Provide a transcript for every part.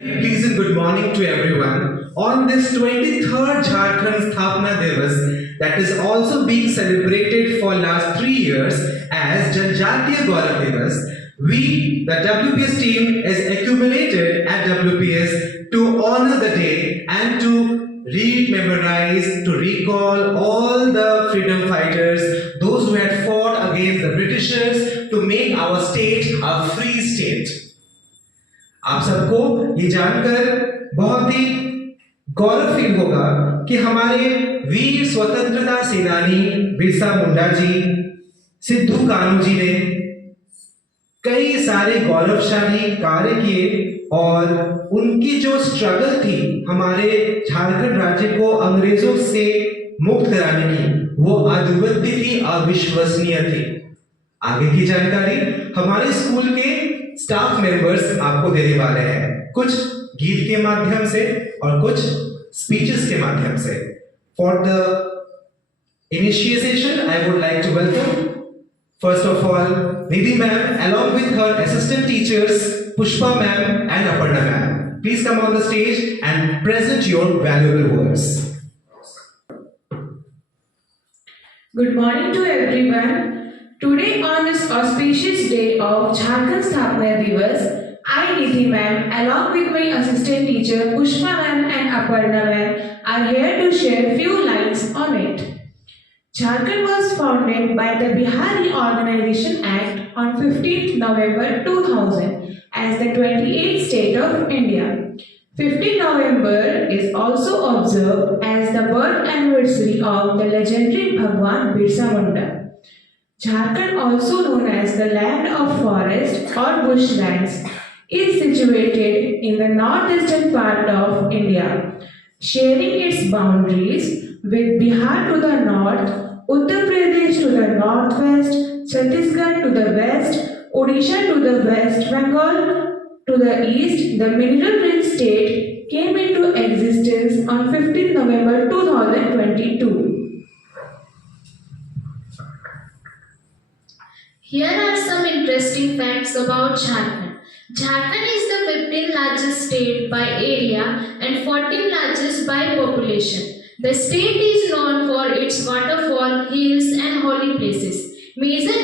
Pleasant good morning to everyone. On this 23rd Jharkhand Sthapna Divas, that is also being celebrated for last 3 years as Janjatiya Gaurav Divas, we, the WPS team, is accumulated at WPS to honor the day and to read, memorize, to recall all the freedom fighters, those who had fought against the Britishers to make our state a free state. आप सबको ये जानकर बहुत ही गौरव feel होगा कि हमारे वीर स्वतंत्रता सेनानी बिरसा मुंडा जी, सिद्धू कान्हू जी ने कई सारे गौरवशाली कार्य किए और उनकी जो स्ट्रगल थी हमारे झारखंड राज्य को अंग्रेजों से मुक्त कराने की, वो अद्वितीय थी, अविश्वसनीय थी। आगे की जानकारी हमारे स्कूल के स्टाफ मेंबर्स आपको देने वाले हैं, कुछ गीत के माध्यम से और कुछ स्पीचेस के माध्यम से। For the initiation I would like to welcome first of all Nidhi ma'am along with her assistant teachers Pushpa ma'am and Aparna ma'am. Please come on the stage and present your valuable words. Good morning to everyone. Today on this auspicious day of Jharkhand Sthapna Divas, I, Nidhi ma'am, along with my assistant teacher Pushpa ma'am and Aparna ma'am, are here to share few lines on it. Jharkhand was founded by the Bihari Organization Act on 15th November 2000 as the 28th state of India. 15 November is also observed as the birth anniversary of the legendary Bhagwan Birsa Munda. Jharkhand, also known as the land of forest or bushlands, is situated in the northeastern part of India, sharing its boundaries with Bihar to the north, Uttar Pradesh to the northwest, Chhattisgarh to the west, Odisha to the west, Bengal to the east. The mineral-rich state came into existence on 15 November 2022. Here are some interesting facts about Jharkhand. Jharkhand is the 15th largest state by area and 14th largest by population. The state is known for its waterfall, hills and holy places. Major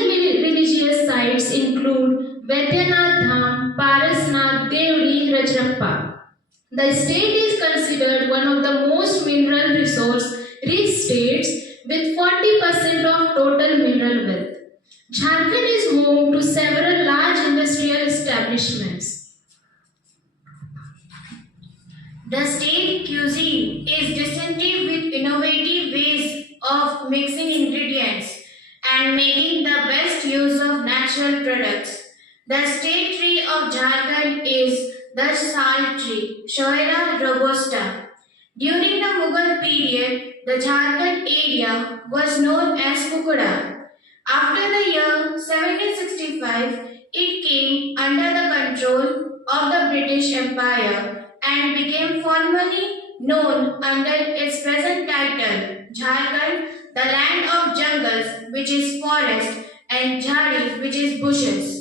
religious sites include Vaidyanath Dham, Parasnath, Deori, Rajrappa. The state is considered one of the most mineral resource-rich states with 40% of total mineral wealth. Jharkhand is home to several large industrial establishments. The state cuisine is distinctive with innovative ways of mixing ingredients and making the best use of natural products. The state tree of Jharkhand is the sal tree, Shoera robusta. During the Mughal period, the Jharkhand area was known as Kukuda. After the year 1765, it came under the control of the British Empire and became formally known under its present title, Jharkhand, the land of jungles, which is forest, and Jhari, which is bushes.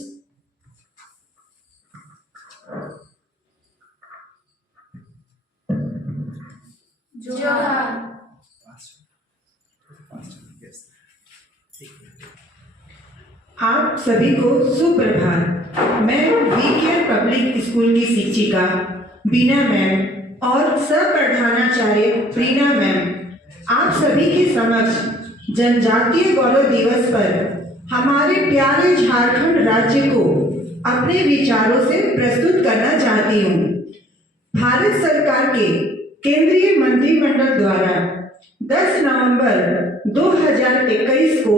Johar. आप सभी को सुप्रभात। मैं WeCare public school की शिक्षिका बीना ma'am और सह प्रधानाचार्य प्रीना मैम आप सभी के समक्ष जनजातीय गौरव दिवस पर हमारे प्यारे झारखंड राज्य को अपने विचारों से प्रस्तुत करना चाहती हूँ। भारत सरकार के केंद्रीय मंत्रिमंडल द्वारा 10 नवंबर 2021 को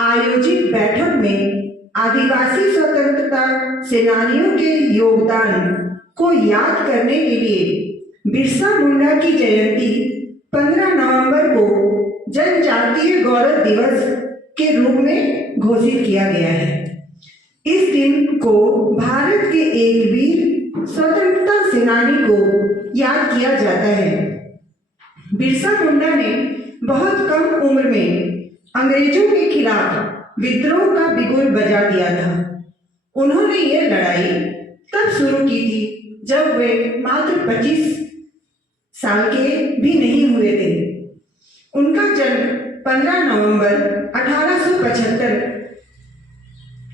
आयोजित बैठक में आदिवासी स्वतंत्रता सेनानियों के योगदान को याद करने के लिए बिरसा मुंडा की जयंती 15 नवंबर को जनजातीय गौरव दिवस के रूप में घोषित किया गया है। इस दिन को भारत के एक वीर स्वतंत्रता सेनानी को याद किया जाता है। बिरसा मुंडा ने बहुत कम उम्र में अंग्रेजों के खिलाफ विद्रोह का बिगुल बजा दिया था। उन्होंने ये लड़ाई तब शुरू की थी जब वे मात्र 25 साल के भी नहीं हुए थे। उनका जन्म 15 नवंबर 1875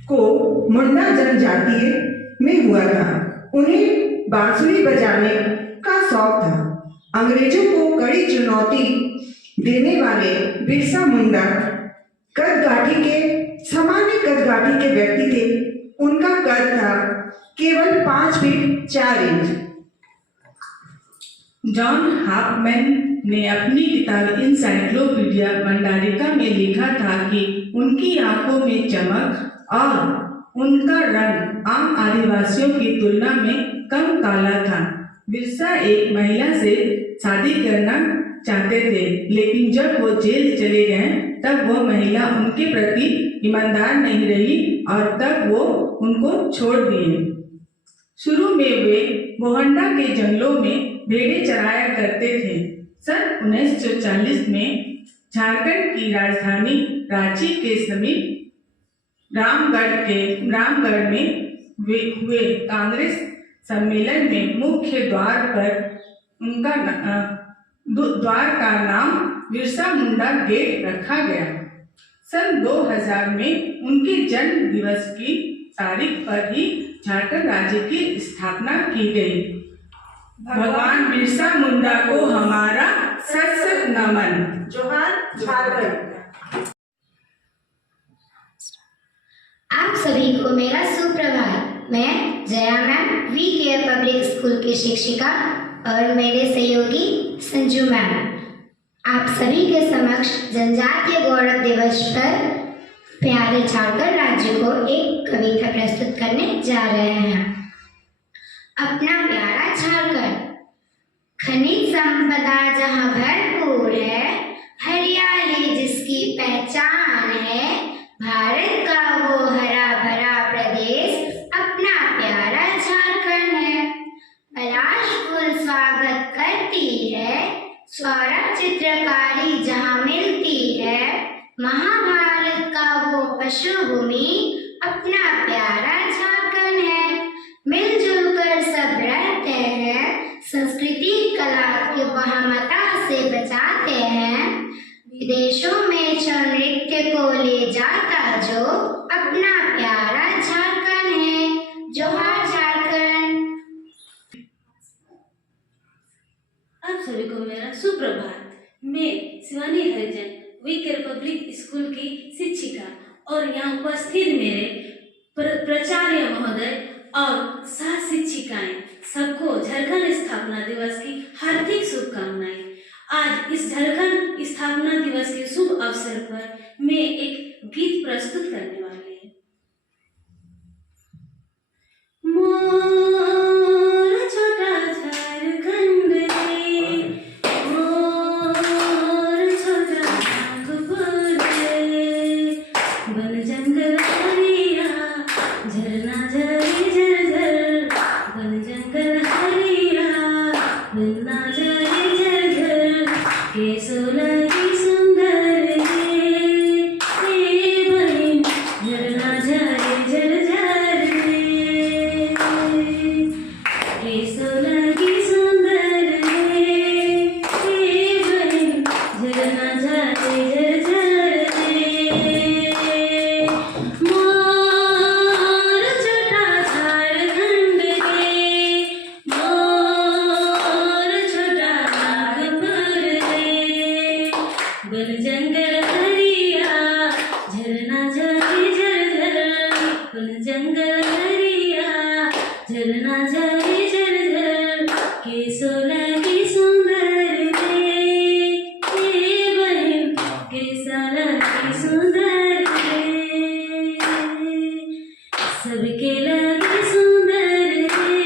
को मुंडा जनजातीय में हुआ था। उन्हें बांसुरी बजाने का शौक था। अंग्रेजों को कड़ी चुनौती देने वाले बिरसा मुंडा सामान्य कदगाठी के व्यक्ति थे। उनका कद था केवल 5 फीट 4 इंच। जॉन हाफमैन ने अपनी किताब इंसाइक्लोपीडिया भंडारिका में लिखा था कि उनकी आंखों में चमक और उनका रंग आम आदिवासियों की तुलना में कम काला था। बिरसा एक महिला से शादी करना चाहते थे, लेकिन जब वो जेल चले गए तब वह महिला उनके प्रति ईमानदार नहीं रही और तब वो उनको छोड़ दिए। शुरू में वे मोहंडा के जंगलों में भेड़ें चराया करते थे। सन 1940 में झारखंड की राजधानी रांची के समीप रामगढ़ में हुए कांग्रेस सम्मेलन में मुख्य द्वार पर उनका द्वार का नाम बिरसा मुंडा गेट रखा गया। सन 2000 में उनके जन्म दिवस की तारीख पर ही झारखंड राज्य की स्थापना की गई। भगवान बिरसा मुंडा को हमारा सत सत नमन। जोहार झारखंड। आप सभी को मेरा सुप्रभात। मैं Jaya ma'am we care public school की शिक्षिका और मेरे सहयोगी संजू मैम आप सभी के समक्ष जनजातीय गौरव दिवस पर प्यारे झारखंड राज्य को एक कविता प्रस्तुत करने जा रहे हैं। अपना प्यारा झारखंड, खनिज संपदा जहाँ भरपूर है, हरियाली जिसकी पहचान है, भारत का वो हरा भरा प्रदेश अपना प्यारा झारखंड है। पलाशफुल स्वागत करती है, स्वरा चित्रकारी जहाँ मिलती है, महाभारत का वो पशुभूमि अपना प्यारा झारखंड है। मिलजुल कर सब रहते हैं, संस्कृति कला की महमता से बचाते हैं, विदेशों में छौ नृत्य को ले जाता जो अपना प्यारा झारखंड है। जोहार झारखंड। आप सभी को मेरा सुप्रभात। मैं शिवानी हरिजन वी केयर पब्लिक स्कूल की शिक्षिका और यहाँ उपस्थित मेरे प्राचार्य महोदय और सह शिक्षिकाएं सबको झारखंड स्थापना दिवस की हार्दिक शुभकामनाएं। आज इस झारखंड स्थापना दिवस के शुभ अवसर पर मैं एक गीत प्रस्तुत करने वाली हूँ। मोर छोटा झारखंड रे, मोर छोटा नागपुर रे, वन जंगल हरिया झरना झरी झर झर, वन जंगल हरिया झरना झरी झर झर, केसोला की सुंदर रे, बहन झरना झरी झर झर रे, केसोला की सुंदर रे, बहन झरना झरी झर झर रे। मोर छोटा झारखंड रे, मोर छोटा नागपुर रे, वन जंगल हरिया झरना झरी झर झर, वन जंगल हरिया झरना झरी झर झर, केसोला की सुंदर रे, बहन केसोला की सुंदर रे, सबके लगे सुंदर रे,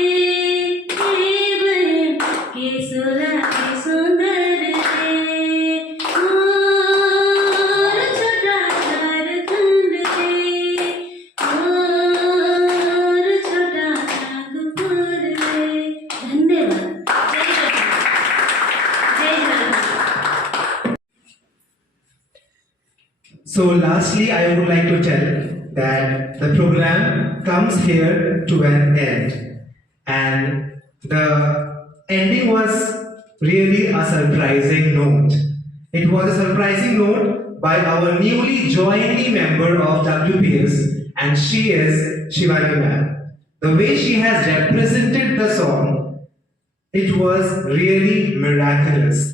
बहन केसोला की सुंदर रे। मोर छोटा झारखंड रे, मोर छोटा नागपुर रे। धन्यवाद। जय Hind. So lastly, I would like to tell that the program comes here to an end, and The ending was really a surprising note. It was a surprising note by our newly joinee member of WPS, and she is Shivani ma'am. The way she has represented the song, it was really miraculous.